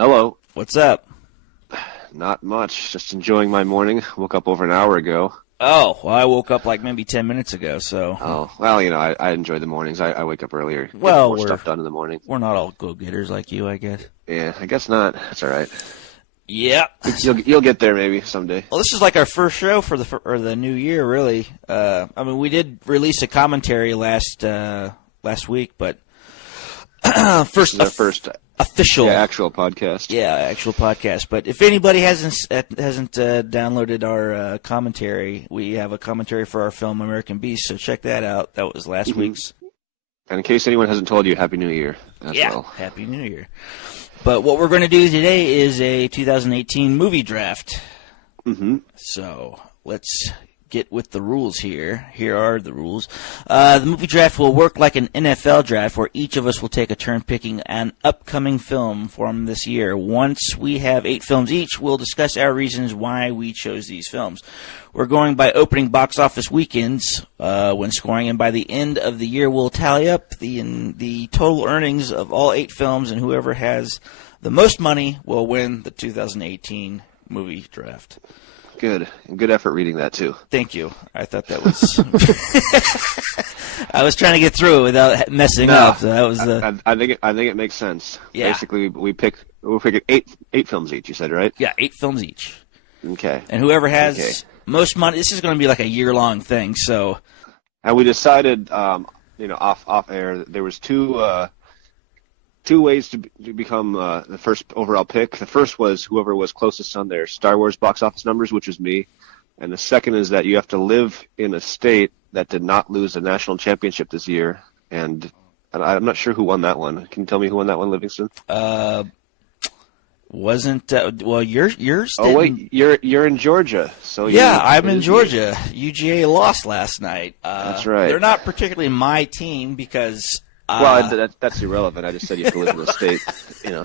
Hello. What's up? Not much. Just enjoying my morning. Woke up over an hour ago. Oh, well, I woke up like maybe 10 minutes ago, so. Oh, well, I enjoy the mornings. I wake up earlier. Get Well, more stuff done in the morning. We're not all go-getters like you, I guess. Yeah, I guess not. That's all right. Yeah. You'll get there maybe someday. Well, this is like our first show for the new year, really. I mean, we did release a commentary last week, but This is our first official actual podcast. Yeah, actual podcast. But if anybody hasn't downloaded our commentary, we have a commentary for our film American Beast, so check that out. That was last week's. And in case anyone hasn't told you, Happy New Year as well. Happy New Year. But what we're going to do today is a 2018 movie draft. Mm-hmm. So let's get with the rules here. Here are the rules. The movie draft will work like an NFL draft where each of us will take a turn picking an upcoming film from this year. Once we have 8 films each, we'll discuss our reasons why we chose these films. We're going by opening box office weekends when scoring, and by the end of the year, we'll tally up the total earnings of all 8 films, and whoever has the most money will win the 2018 movie draft. Good. And good effort reading that, too. Thank you. I thought that was... I was trying to get through it without messing up. So that was I think it makes sense. Yeah. Basically, we're picking eight films each, you said, right? Yeah, 8 films each. Okay. And whoever has most money... This is going to be like a year-long thing, so... And we decided, off air, that there was two ways to become the first overall pick. The first was whoever was closest on their Star Wars box office numbers, which was me. And the second is that you have to live in a state that did not lose a national championship this year. And I'm not sure who won that one. Can you tell me who won that one, Livingston? Wasn't yours? Oh wait, you're in Georgia, so I'm in Georgia. UGA lost last night. That's right. They're not particularly my team because. Well, that's irrelevant. I just said you have to live in the state,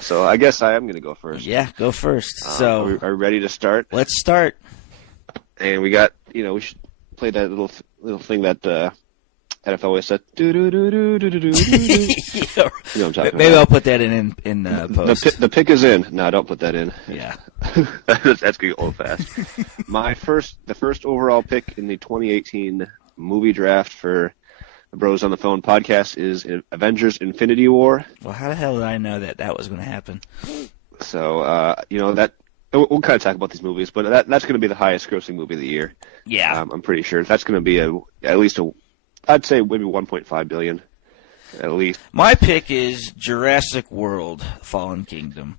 So I guess I am going to go first. Yeah, go first. So are we ready to start? Let's start. And we got, we should play that little thing that NFL always said. Do do do do do do do. Yeah. You know what I'm talking Maybe about. I'll put that in post. The pick is in. No, don't put that in. Yeah. That's going to go fast. The first overall pick in the 2018 movie draft for the Bros on the Phone podcast is Avengers: Infinity War. Well, how the hell did I know that was going to happen? So, that we'll kind of talk about these movies, but that's going to be the highest grossing movie of the year. Yeah. I'm pretty sure that's going to be at least I'd say maybe 1.5 billion, at least. My pick is Jurassic World: Fallen Kingdom.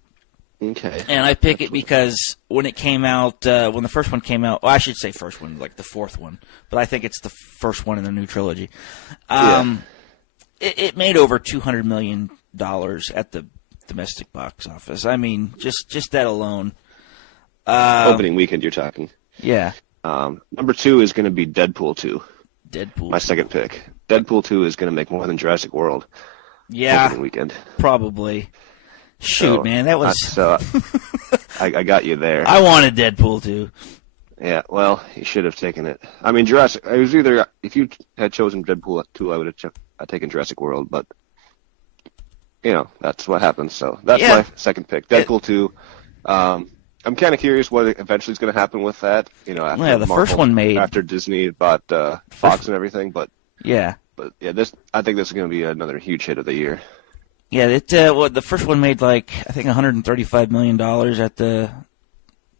Okay. And I pick it because when it came out, when the first one came out, well, I should say first one, like the fourth one, but I think it's the first one in the new trilogy. It made over $200 million at the domestic box office. I mean, just that alone. Opening weekend, you're talking. Yeah. Number 2 is going to be Deadpool 2. My second pick. Deadpool 2 is going to make more than Jurassic World. Yeah. Opening weekend. Probably. Shoot, man, that was... So, I got you there. I wanted Deadpool 2. Yeah, well, you should have taken it. I mean, Jurassic... It was either... If you had chosen Deadpool 2, I would have taken Jurassic World, but... that's what happens, so... That's my second pick. Deadpool 2. I'm kind of curious what eventually is going to happen with that. After the first one made... After Disney bought Fox and everything, but... Yeah. But, yeah, I think this is going to be another huge hit of the year. Yeah, the first one made I think $135 million at the.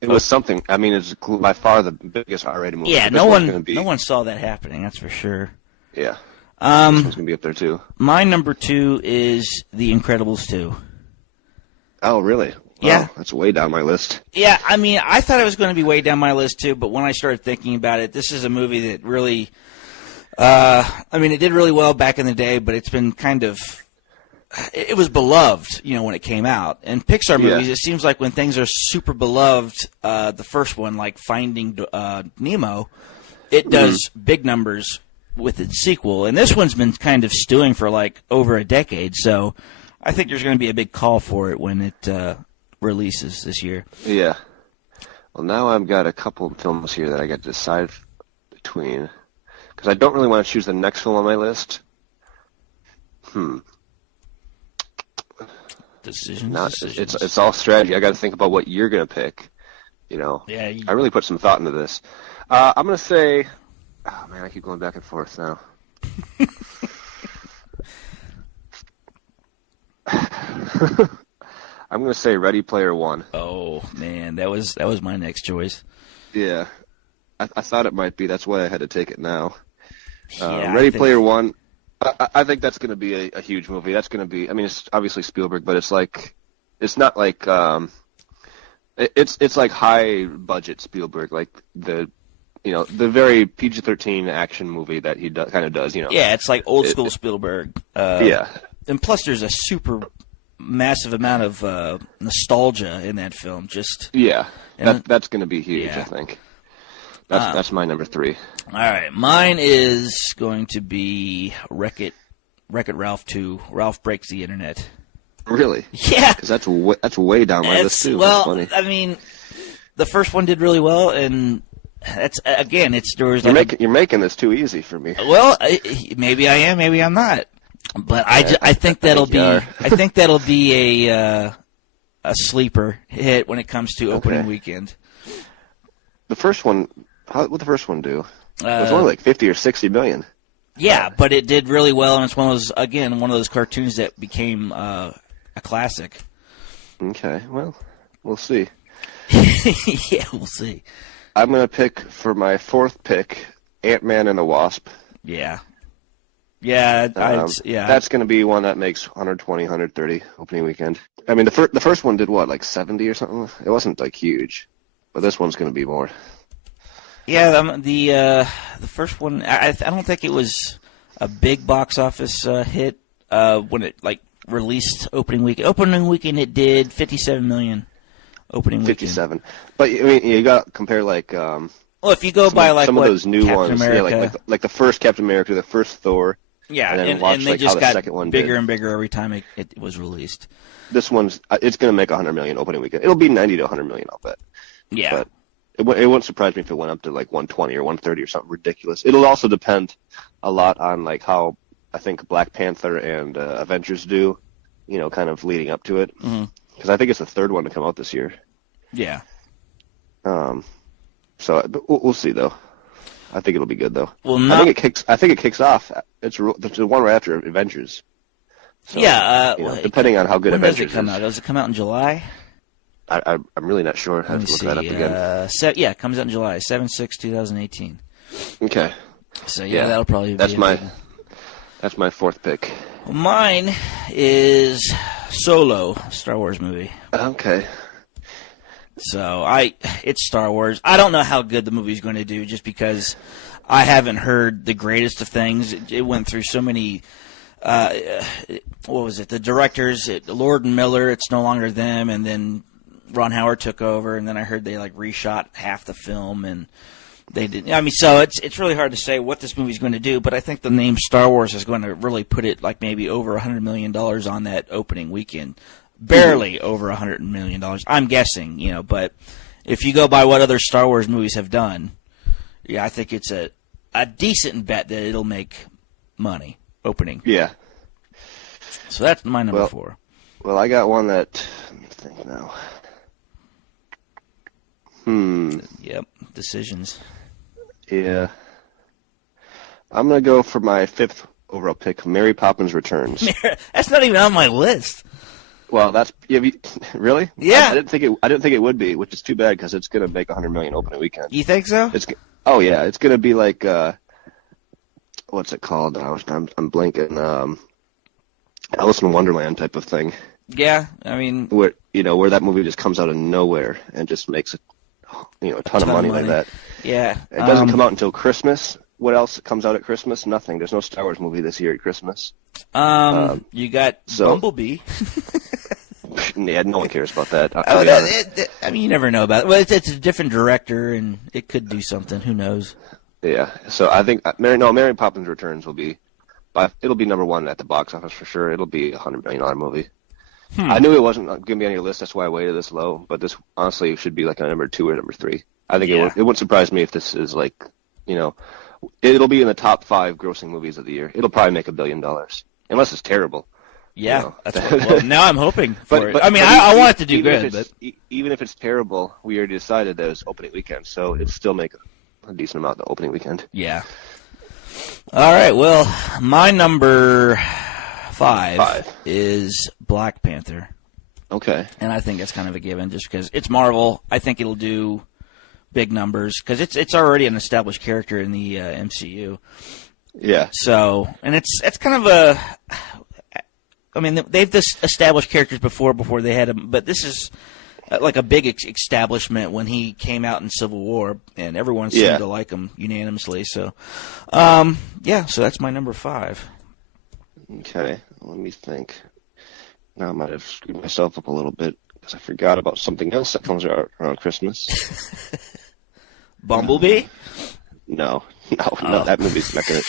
It was something. I mean, it's by far the biggest R-rated movie. Yeah, no one saw that happening. That's for sure. Yeah. This one's gonna be up there too. My number 2 is The Incredibles 2. Oh, really? Wow, yeah, that's way down my list. Yeah, I mean, I thought it was going to be way down my list too, but when I started thinking about it, this is a movie that really. It did really well back in the day, but it's been kind of. It was beloved, when it came out. And Pixar movies, it seems like when things are super beloved, the first one, like Finding Nemo, it does big numbers with its sequel. And this one's been kind of stewing for over a decade. So I think there's going to be a big call for it when it releases this year. Yeah. Well, now I've got a couple of films here that I got to decide between. Because I don't really want to choose the next film on my list. Decisions. It's all strategy. I got to think about what you're gonna pick. Yeah. I really put some thought into this. I'm gonna say, oh man, I keep going back and forth now. I'm gonna say Ready Player One. Oh man, that was my next choice. Yeah, I thought it might be. That's why I had to take it now. Yeah, Ready Player One. I think that's going to be a huge movie. That's going to be. I mean, it's obviously Spielberg, but it's not like it's like high budget Spielberg, like the very PG-13 action movie that he kind of does. Yeah, it's like old school Spielberg. Yeah, and plus there's a super massive amount of nostalgia in that film. That's going to be huge. Yeah. I think. That's my number 3. All right, mine is going to be Wreck-It Ralph 2. Ralph Breaks the Internet. Really? Yeah, because that's way down my list too. Well, funny. I mean, the first one did really well, and that's again, you're making this too easy for me. Well, maybe I am, maybe I'm not, but I think that'll be a sleeper hit when it comes to opening weekend. The first one. What would the first one do? It was only like 50 or 60 million. Yeah, but it did really well, and it's one of those cartoons that became a classic. Okay, well, we'll see. Yeah, we'll see. I'm going to pick for my 4th pick, Ant-Man and the Wasp. Yeah. Yeah, That's going to be one that makes 120, 130 opening weekend. I mean, the first one did what, like 70 or something? It wasn't like huge, but this one's going to be more. Yeah, the first one, I don't think it was a big box office hit when it released opening weekend. Opening weekend, it did 57 million. Opening weekend. 57, but I mean, you got to compare well, if you go by some of those new Captain ones, America, yeah, like the first Captain America, the first Thor. Yeah, and they just got bigger did. and bigger every time it was released. This one's it's going to make 100 million opening weekend. It'll be 90 to 100 million, I'll bet. Yeah. But it wouldn't surprise me if it went up to like 120 or 130 or something ridiculous. It'll also depend a lot on like how I think Black Panther and Avengers do, kind of leading up to it. Because I think it's the 3rd one to come out this year. Yeah. So we'll see though. I think it'll be good though. Well, I think it kicks off. It's the one right after Avengers. So, yeah. Depending on how good Avengers does it come out? Does it come out in July? I'm really not sure. I have to look that up again. Yeah, it comes out in July, 7/6/2018. Okay. So that'll probably be that's my 4th pick. Mine is Solo, Star Wars movie. Okay. So it's Star Wars. I don't know how good the movie's going to do, just because I haven't heard the greatest of things. It went through so many. What was it? The directors, Lord and Miller. It's no longer them, and then Ron Howard took over, and then I heard they reshot half the film, and they did. I mean, so it's really hard to say what this movie's going to do, but I think the name Star Wars is going to really put it maybe over $100 million on that opening weekend. Barely over $100 million, I'm guessing, but if you go by what other Star Wars movies have done, yeah, I think it's a decent bet that it'll make money opening. Yeah. So that's my number 4. Well, I got one that, let me think now. Yep, decisions. Yeah. I'm going to go for my 5th overall pick, Mary Poppins Returns. That's not even on my list. Well, really? Yeah. I didn't think it would be, which is too bad because it's going to make 100 million opening weekend. You think so? Oh yeah, it's going to be like what's it called now? I'm blanking. Alice in Wonderland type of thing. Yeah, I mean, where that movie just comes out of nowhere and just makes a ton of money like that. Yeah. It doesn't come out until Christmas. What else comes out at Christmas? Nothing. There's no Star Wars movie this year at Christmas. You got Bumblebee. Yeah, no one cares about that. I mean, you never know about it. Well, it's a different director, and it could do something. Who knows? Yeah. So I think Mary Poppins Returns will be, it'll be number 1 at the box office for sure. It'll be a $100 million movie. I knew it wasn't going to be on your list. That's why I waited this low. But this honestly should be like a number 2 or number 3. I think it wouldn't surprise me if this is it'll be in the top 5 grossing movies of the year. It'll probably make $1 billion, unless it's terrible. Yeah, You know. that's what, well, now I'm hoping for it. But I mean, but I want it to do good, but even if it's terrible, we already decided that it was opening weekend, so it still make a decent amount the opening weekend. yeah. All right, well, my number five is Black Panther. Okay. And I think that's kind of a given just because it's Marvel. I think it'll do big numbers because it's already an established character in the MCU. Yeah. So, and it's kind of a, I mean, they've established characters before they had him, but this is like a big establishment when he came out in Civil War, and everyone seemed to like him unanimously. So, so that's my number 5. Okay. Let me think. Now I might have screwed myself up a little bit because I forgot about something else that comes out around Christmas. Bumblebee? No, that movie's not gonna.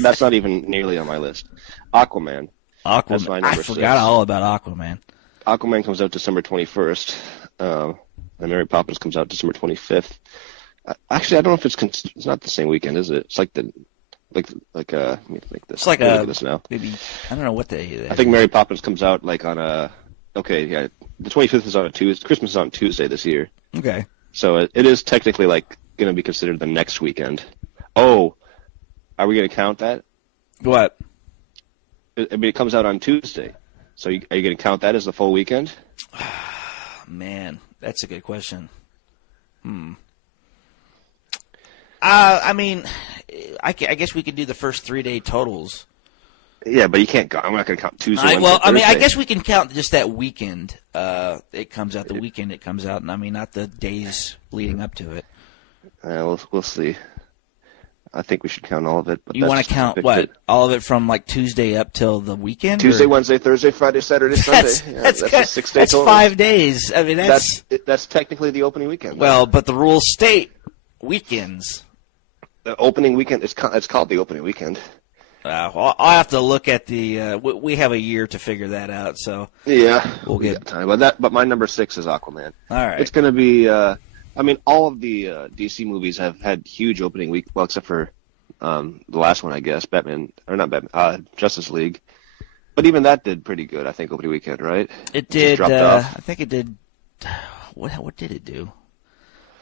That's not even nearly on my list. Aquaman. That's my number 6. Forgot all about Aquaman. Aquaman comes out December 21st. And Mary Poppins comes out December 25th. Actually, I don't know if it's not the same weekend, is it? It's like let me think this. It's like look at this now. Maybe I don't know what they. I think Mary Poppins comes out like on a. Okay, yeah, the 25th is on a Tuesday. Christmas is on Tuesday this year. Okay. So it is technically like going to be considered the next weekend. Oh, are we going to count that? What? I mean, it comes out on Tuesday. So are you going to count that as the full weekend? Man, that's a good question. I mean, I guess we could do the first 3-day totals. Yeah, but you can't go. I'm not going to count Tuesday. Wednesday, I mean, I Thursday. guess we can count just that weekend. It comes out the weekend it comes out, and I mean, not the days leading up to it. We'll see. I think we should count all of it. But You want to count what? All of it from like Tuesday up till the weekend? Tuesday, Wednesday, Thursday, Friday, Saturday, Sunday. That's a 6-day that's total. 5 days. I mean, that's technically the opening weekend. Well, but the rules state weekends. The opening weekend it's called the opening weekend. I'll have to look at the. We have a year to figure that out, so yeah, we'll get time. But my number 6 is Aquaman. All right, it's going to be. I mean, all of the DC movies have had huge opening week. Well, except for the last one, I guess, Justice League. But even that did pretty good, I think, opening weekend, right? It did. Dropped off. I think it did. What did it do?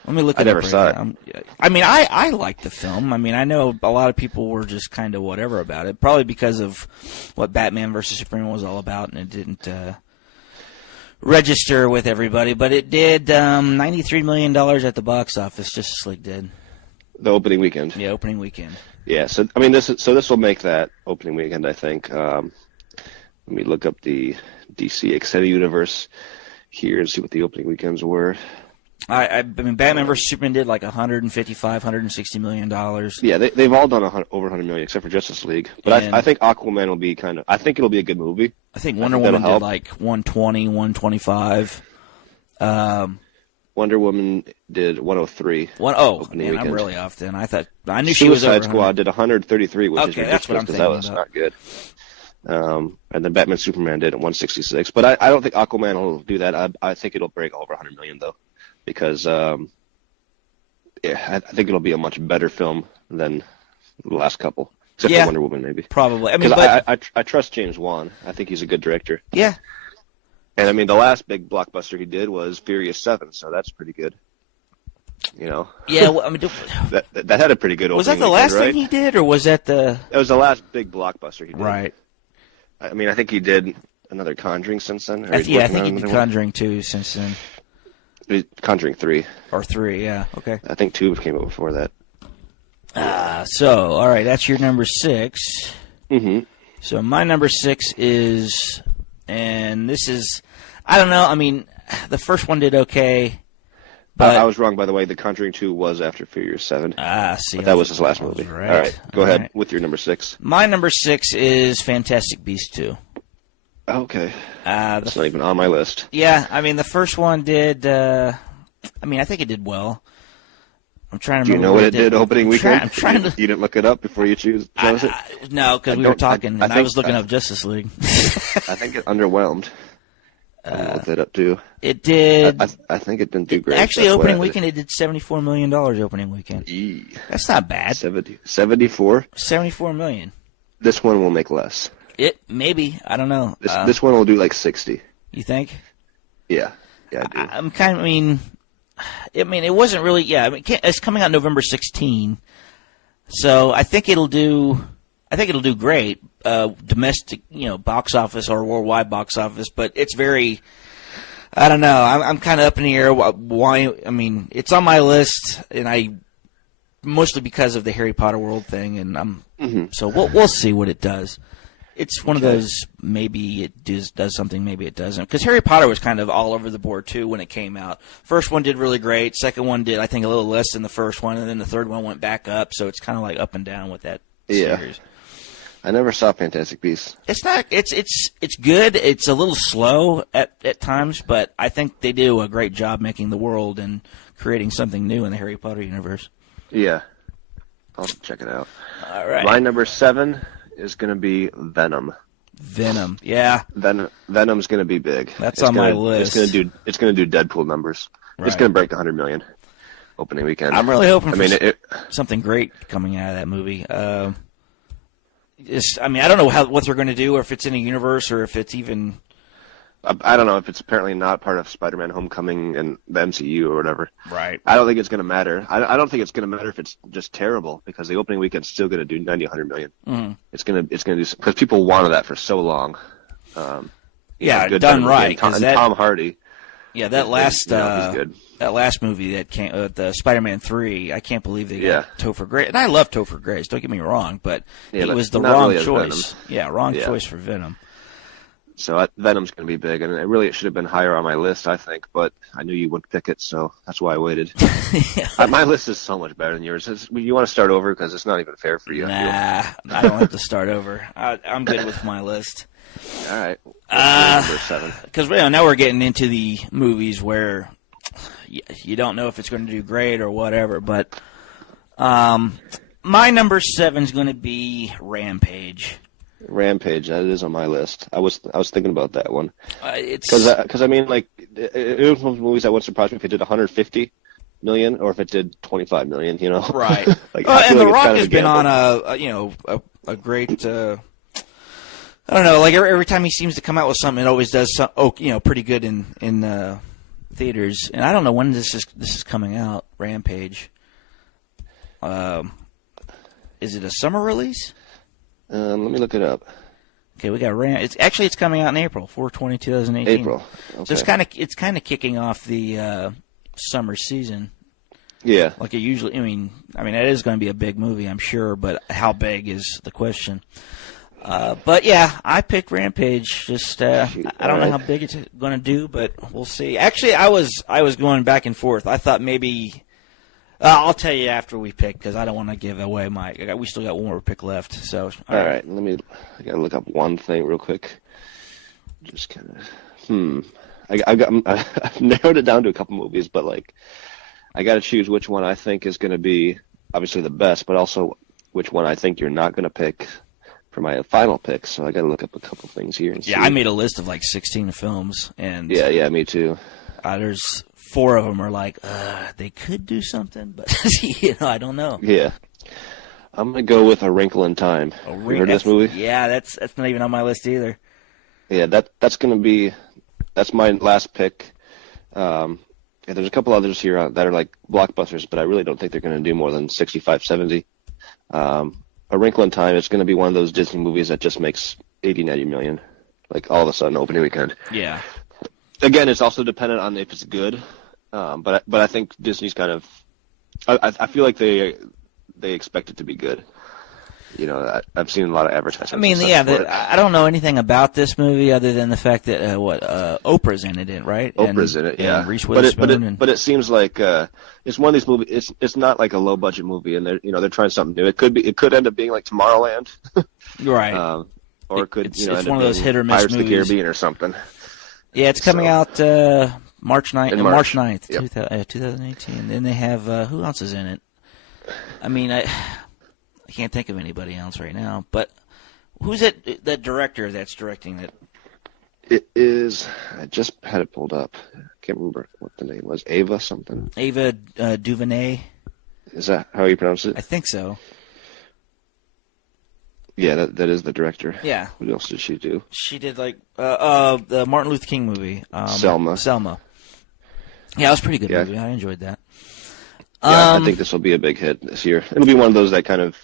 Let me look. I never saw it. I mean, I liked the film. I mean, I know a lot of people were just kind of whatever about it, probably because of what Batman versus Superman was all about, and it didn't register with everybody. But it did $93 million at the box office. Justice League did. The opening weekend. Yeah, opening weekend. Yeah, so I mean, this will make that opening weekend, I think. Let me look up the DC Extended Universe here and see what the opening weekends were. I mean, Batman vs Superman did like $160 million. Yeah, they've all done over $100 million except for Justice League. But I think Aquaman will be I think it'll be a good movie. I think Wonder Woman did like 120, 125. Wonder Woman did 103. Man, I'm really off then. I knew she was over Suicide Squad did 133, which is ridiculous that's what I'm because thinking that was about. not good. And then Batman Superman did at 166. But I don't think Aquaman will do that. I think it'll break over 100 million though, because I think it'll be a much better film than the last couple, except for Wonder Woman maybe. Probably. I mean, I trust James Wan. I think he's a good director. Yeah. And I mean, the last big blockbuster he did was Furious 7, so that's pretty good. You know. Yeah, well, I mean, that had a pretty good opening. Was that the last thing he did, or was that the? That was the last big blockbuster he did. Right. I mean, I think he did another Conjuring since then. I think he did Conjuring 2 since then. Conjuring 3. Or 3, yeah. Okay. I think 2 came out before that. So, all right, that's your number 6. Mm-hmm. So my number 6 is, and this is, I don't know. I mean, the first one did okay. But I was wrong, by the way. The Conjuring 2 was after Furious 7. See. But that was his last movie. Right. All right. Go ahead with your number 6. My number 6 is Fantastic Beasts 2. Okay. That's not even on my list. Yeah, I mean, the first one did, I think it did well. I'm trying to remember. Do you know what it did opening weekend? I'm trying to. You didn't look it up before you chose it? No, because we were talking, and I was looking up Justice League. I think it underwhelmed. I looked that up too. It did. I think it didn't do great. Actually, opening weekend, it did $74 million opening weekend. That's not bad. 74? $74 million. This one will make less. It maybe, I don't know. This one will do like 60. You think? Yeah, I do. I'm kind of. I mean, it wasn't really. Yeah, I mean, it's coming out November 16, so I think it'll do. I think it'll do great, domestic, box office or worldwide box office. But it's very. I don't know. I'm kind of up in the air. Why? I mean, it's on my list, and mostly because of the Harry Potter world thing, and so we'll see what it does. It's one of those, maybe it does something, maybe it doesn't. Because Harry Potter was kind of all over the board, too, when it came out. First one did really great. Second one did, I think, a little less than the first one. And then the third one went back up. So it's kind of like up and down with that series. I never saw Fantastic Beasts. It's not. It's good. It's a little slow at times, but I think they do a great job making the world and creating something new in the Harry Potter universe. Yeah. I'll check it out. All right. My number 7 is going to be Venom. Venom, yeah. Venom's going to be big. That's on my list. It's going to do Deadpool numbers. Right. It's going to break 100 million opening weekend. I'm really hoping for something great coming out of that movie. I don't know what they're going to do, or if it's in a universe, or if it's even. I don't know if it's apparently not part of Spider-Man: Homecoming and the MCU or whatever. Right. I don't think it's going to matter. I don't think it's going to matter if it's just terrible, because the opening weekend's still going to do 90, 100 million. Mm-hmm. It's going to do, because people wanted that for so long. Done right. Tom Hardy. Yeah, that last movie that came, the Spider-Man 3, I can't believe they got Topher Grace. And I love Topher Grace, don't get me wrong, but he was the wrong choice. Yeah, wrong choice for Venom. So Venom's going to be big, and it should have been higher on my list, I think, but I knew you wouldn't pick it, so that's why I waited. My list is so much better than yours. You want to start over, because it's not even fair for you. Nah, I don't have to start over. I'm good with my list. All right. Number 7. Because now we're getting into the movies where you don't know if it's going to do great or whatever, but my number 7 is going to be Rampage. Rampage, that is on my list. I was thinking about that one. Because I mean, like, it was one of the movies that would surprise me if it did 150 million or if it did 25 million. Right. Like, and The Rock has been on a great. I don't know. Like every time he seems to come out with something, it always does pretty good in theaters. And I don't know when this is coming out. Rampage. Is it a summer release? Let me look it up. Okay, we got It's coming out in April, 4/20/2018. April. Okay. So it's kind of kicking off the summer season. Yeah. Like it usually. I mean, it is going to be a big movie, I'm sure, but how big is the question. But yeah, I picked Rampage. Just I don't know how big it's going to do, but we'll see. Actually, I was going back and forth. I thought maybe. I'll tell you after we pick, because I don't want to give away we still got one more pick left. So all right. I gotta look up one thing real quick. Just kind of. I've narrowed it down to a couple movies, but like, I got to choose which one I think is going to be obviously the best, but also which one I think you're not going to pick for my final pick. So I got to look up a couple things here and see. I made a list of like 16 films, and yeah, me too. There's 4 of them are like, they could do something, but I don't know. Yeah. I'm going to go with A Wrinkle in Time. You heard of this movie? Yeah, that's not even on my list either. Yeah, that's my last pick. There's a couple others here that are like blockbusters, but I really don't think they're going to do more than 65, 70. A Wrinkle in Time is going to be one of those Disney movies that just makes 80, 90 million, like all of a sudden opening weekend. Yeah. Again, it's also dependent on if it's good, but I think Disney's kind of. I feel like they expect it to be good. I've seen a lot of advertisements. I don't know anything about this movie other than the fact that Oprah's in it, right? Oprah's in it, yeah. And Reese Witherspoon. But it seems like it's one of these movies. It's not like a low budget movie, and they're trying something new. It could end up being like Tomorrowland, right? Or it could it's end one up of those hit or miss Pirates movies. of the Caribbean or something. Yeah, it's coming out March 9th. March 9th, yep. 2018. Then they have who else is in it? I can't think of anybody else right now. But who's that director that's directing it? It is. I just had it pulled up. I can't remember what the name was. Ava something. Ava DuVernay. Is that how you pronounce it? I think so. Yeah, that is the director. Yeah. What else did she do? She did like the Martin Luther King movie. Selma. Yeah, it was a pretty good movie. I enjoyed that. Yeah, I think this will be a big hit this year. It'll be one of those that kind of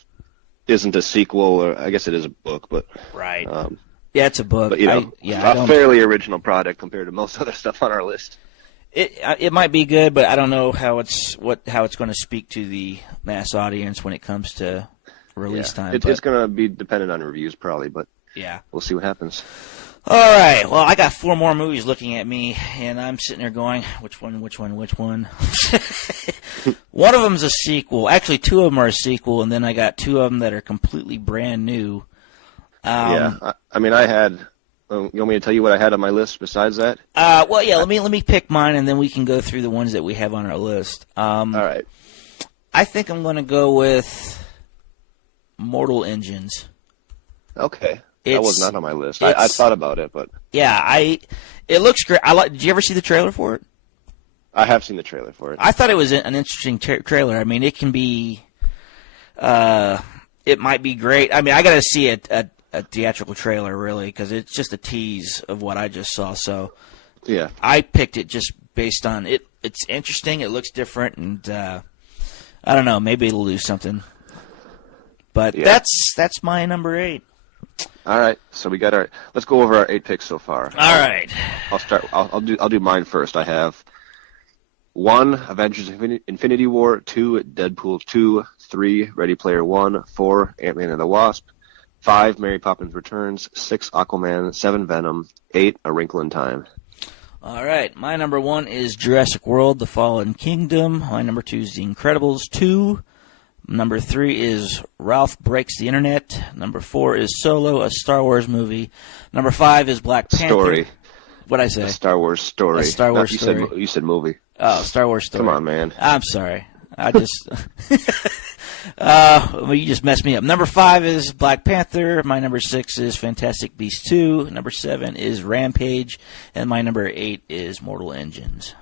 isn't a sequel, or I guess it is a book, but right. Yeah, it's a book. But a fairly original product compared to most other stuff on our list. It might be good, but I don't know how it's going to speak to the mass audience when it comes to release time. It's going to be dependent on reviews probably, but yeah, we'll see what happens. All right. Well, I got 4 more movies looking at me, and I'm sitting there going, which one? One of them's a sequel. Actually, 2 of them are a sequel, and then I got 2 of them that are completely brand new. I mean, I had. You want me to tell you what I had on my list besides that? Well, yeah. Let me pick mine, and then we can go through the ones that we have on our list. All right. I think I'm going to go with Mortal Engines. Okay. That was not on my list. I thought about it, but yeah, it looks great. Did you ever see the trailer for it? I have seen the trailer for it. I thought it was an interesting trailer. I mean, it can be, it might be great. I mean, I got to see a theatrical trailer really because it's just a tease of what I just saw. So yeah, I picked it just based on it. It's interesting. It looks different, and I don't know. Maybe it'll do something. But that's my number 8. All right, so we got let's go over our 8 picks so far. All right. I'll start. I'll do mine first. I have 1, Avengers: Infinity War; 2, Deadpool 2; 3, Ready Player One; 4, Ant-Man and the Wasp; 5, Mary Poppins Returns; 6, Aquaman; 7, Venom; 8, A Wrinkle in Time. All right, my number 1 is Jurassic World: The Fallen Kingdom. My number 2 is The Incredibles 2. Number 3 is Ralph Breaks the Internet. Number 4 is Solo, a Star Wars movie. Number 5 is Black Panther. Story. What'd I say? A Star Wars story. A Star Wars story. You said movie. Oh, Star Wars story. Come on, man. I'm sorry. I just... well, you just messed me up. Number 5 is Black Panther. My number 6 is Fantastic Beasts 2. Number 7 is Rampage. And my number 8 is Mortal Engines.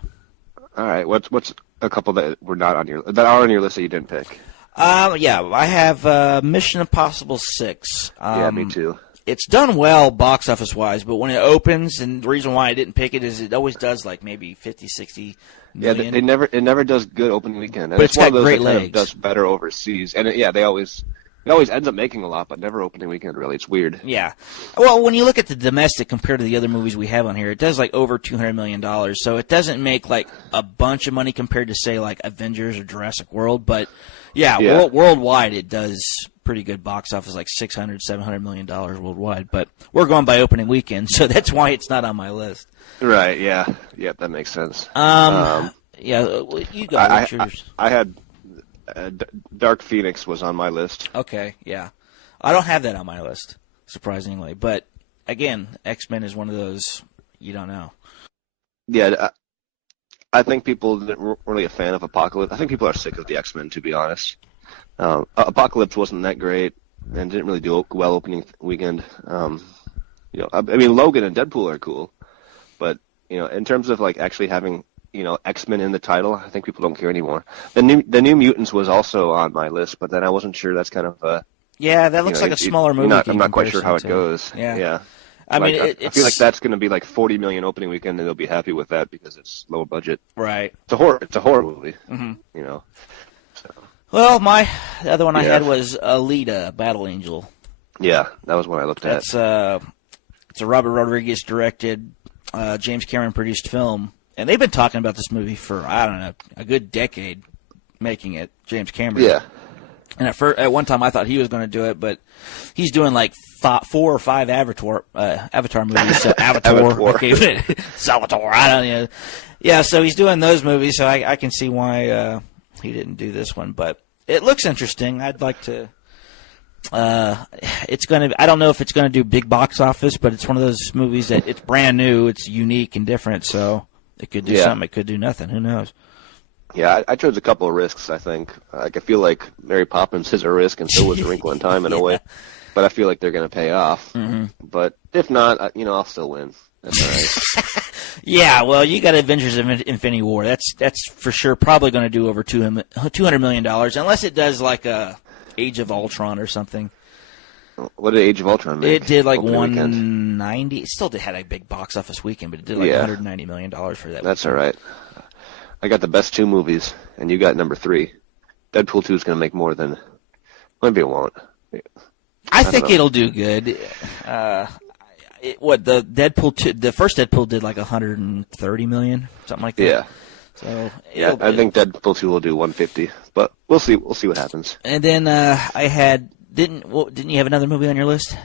All right. What's a couple that were not on that are on your list that you didn't pick? Yeah, I have Mission Impossible 6. Yeah, me too. It's done well box office-wise, but when it opens, and the reason why I didn't pick it is it always does like maybe 50, 60 million. Yeah, it never does good opening weekend. And but it's got one of those great that legs. Kind of does better overseas. And it always ends up making a lot, but never opening weekend really. It's weird. Yeah. Well, when you look at the domestic compared to the other movies we have on here, it does like over $200 million. So it doesn't make like a bunch of money compared to say like Avengers or Jurassic World, but yeah. Worldwide it does pretty good box office, like $600-700 million worldwide. But we're going by opening weekend, so that's why it's not on my list. Right. Yeah. Yeah. That makes sense. Yeah. You got yours. I had Dark Phoenix was on my list. Okay. Yeah. I don't have that on my list, surprisingly. But again, X-Men is one of those you don't know. Yeah. I think people weren't really a fan of Apocalypse. I think people are sick of the X-Men, to be honest. Apocalypse wasn't that great and didn't really do well opening weekend. I mean, Logan and Deadpool are cool, but in terms of like actually having X-Men in the title, I think people don't care anymore. The New Mutants was also on my list, but then I wasn't sure. That's kind of a that looks like a smaller movie. I'm not quite sure how it goes. Yeah. I mean, I feel like that's going to be like 40 million opening weekend, and they'll be happy with that because it's lower budget. Right. It's a horror movie. Mm-hmm. So. Well, the other one I had was Alita, Battle Angel. Yeah, that was one I looked at. It's a Robert Rodriguez directed, James Cameron produced film, and they've been talking about this movie for I don't know a good decade, making it. James Cameron. Yeah. And at one time I thought he was going to do it, but he's doing like 4 or 5 Avatar movies. So Salvatore. I don't know. Yeah, so he's doing those movies. So I can see why he didn't do this one, but it looks interesting. I'd like to. It's going to. I don't know if it's going to do big box office, but it's one of those movies that it's brand new, it's unique and different. So it could do something. It could do nothing. Who knows? Yeah, I chose a couple of risks, I think. I feel like Mary Poppins is a risk, and so was A Wrinkle in Time in a way. But I feel like they're going to pay off. Mm-hmm. But if not, I'll still win. That's all right. Yeah, well, you got Avengers of Infinity War. That's for sure probably going to do over $200 million, unless it does like a Age of Ultron or something. What did Age of Ultron make? It did like opening weekend? 190. It still had a big box office weekend, but it did like $190 million for that. That's all right. I got the best two movies, and you got number 3. Deadpool 2 is going to make more than. Maybe it won't. I think it'll do good. The Deadpool 2, the first Deadpool did like 130 million, something like that. Yeah. So I think Deadpool 2 will do 150, but we'll see. We'll see what happens. And then I had didn't you have another movie on your list?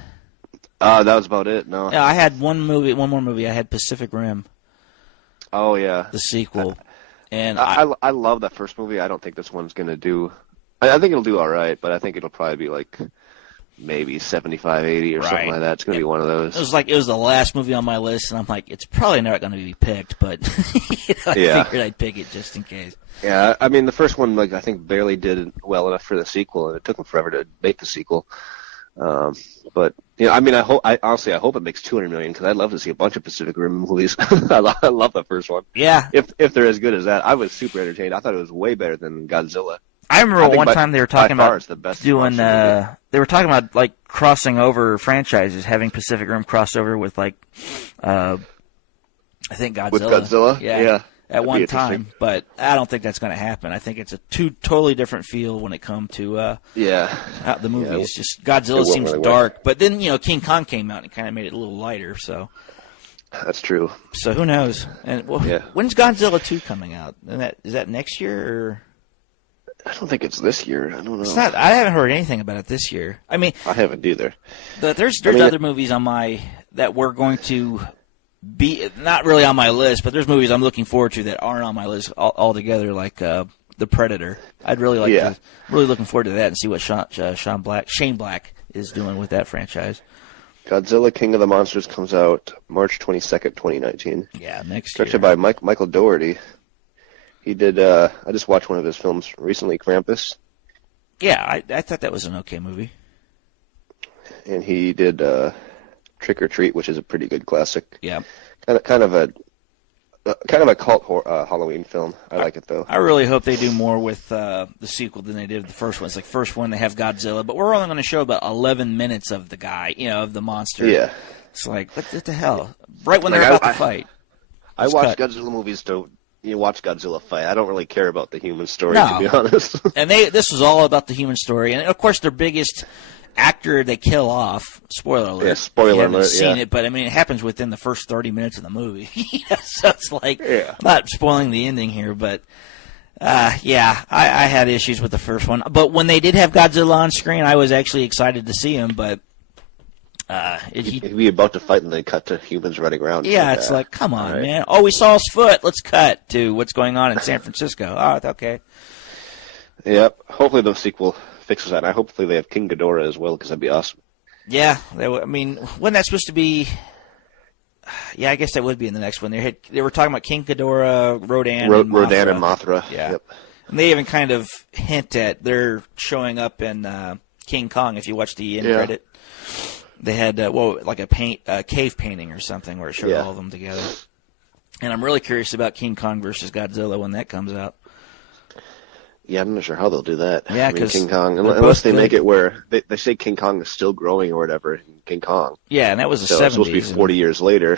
That was about it. No. Yeah, I had one more movie. I had Pacific Rim. Oh yeah. The sequel. And I love that first movie. I don't think this one's gonna do. I think it'll do all right, but I think it'll probably be like maybe 75, 80 or something like that. It's gonna be one of those. It was the last movie on my list, and I'm like, it's probably not going to be picked, but I figured I'd pick it just in case. Yeah, I mean the first one, like I think barely did well enough for the sequel, and it took them forever to make the sequel. But I mean, I honestly hope it makes 200 million because I'd love to see a bunch of Pacific Rim movies. I love the first one. Yeah. If they're as good as that, I was super entertained. I thought it was way better than Godzilla. I remember one time they were talking about doing. They were talking about like crossing over franchises, having Pacific Rim crossover with like, I think Godzilla. With Godzilla, yeah. At one time, but I don't think that's going to happen. I think it's a totally different feel when it comes to the movies. Just Godzilla seems really dark, but then King Kong came out and it kind of made it a little lighter. So that's true. So who knows? And when's Godzilla 2 coming out? And is that next year or? I don't think it's this year. I don't know. It's not. I haven't heard anything about it this year. I mean, I haven't either. There's other movies on that we're going to be not really on my list, but there's movies I'm looking forward to that aren't on my list altogether, like The Predator. I'd really like to. Really looking forward to that and see what Shane Black is doing with that franchise. Godzilla King of the Monsters comes out March 22nd, 2019. Yeah, next year. Directed by Michael Dougherty. He did. I just watched one of his films recently, Krampus. Yeah, I thought that was an okay movie. And he did Trick or Treat, which is a pretty good classic. Yeah. Kind of a cult Halloween film. I like it though. I really hope they do more with the sequel than they did with the first one. It's like first one they have Godzilla, but we're only going to show about 11 minutes of the guy, of the monster. Yeah. It's like what the hell? Right when they're about to fight. I watch Godzilla movies to. You watch Godzilla fight. I don't really care about the human story, to be honest. And this was all about the human story. And, of course, their biggest actor they kill off, spoiler alert. Yeah, spoiler alert, seen it, but, I mean, it happens within the first 30 minutes of the movie. So it's like, I'm not spoiling the ending here, but, I had issues with the first one. But when they did have Godzilla on screen, I was actually excited to see him, but... he'd be about to fight and they cut to humans running around. Yeah, it's like, come on, man. Oh, we saw his foot. Let's cut to what's going on in San Francisco. Oh, okay. Yep. Hopefully the sequel fixes that. And hopefully they have King Ghidorah as well, because that'd be awesome. Yeah. Wasn't that supposed to be... Yeah, I guess that would be in the next one. They were talking about King Ghidorah, Rodan, and Mothra. Rodan and Mothra. Yeah. Yep. And they even kind of hint at they're showing up in King Kong, if you watch the end credit. They had like a cave painting or something where it showed all of them together. And I'm really curious about King Kong versus Godzilla when that comes out. Yeah, I'm not sure how they'll do that. Yeah, because King Kong, unless they make it where they say King Kong is still growing or whatever in King Kong. Yeah, and that was the 70s. It's supposed to be 40 years later.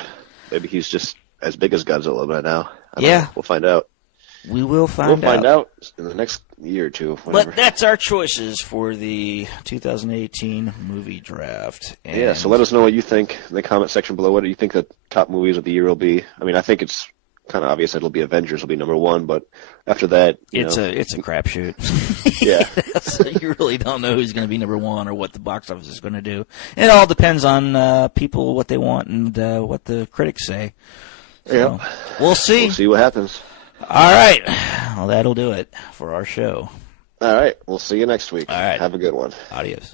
Maybe he's just as big as Godzilla by now. I don't know. We'll find out. We will find out in the next year or two. Whatever. But that's our choices for the 2018 movie draft. And so let us know what you think in the comment section below. What do you think the top movies of the year will be? I mean, I think it's kind of obvious it'll be Avengers will be number one, but after that, it's a crapshoot. Yeah. So you really don't know who's going to be number one or what the box office is going to do. And it all depends on people, what they want, and what the critics say. So, we'll see. We'll see what happens. All right. Well, that'll do it for our show. All right. We'll see you next week. All right. Have a good one. Adios.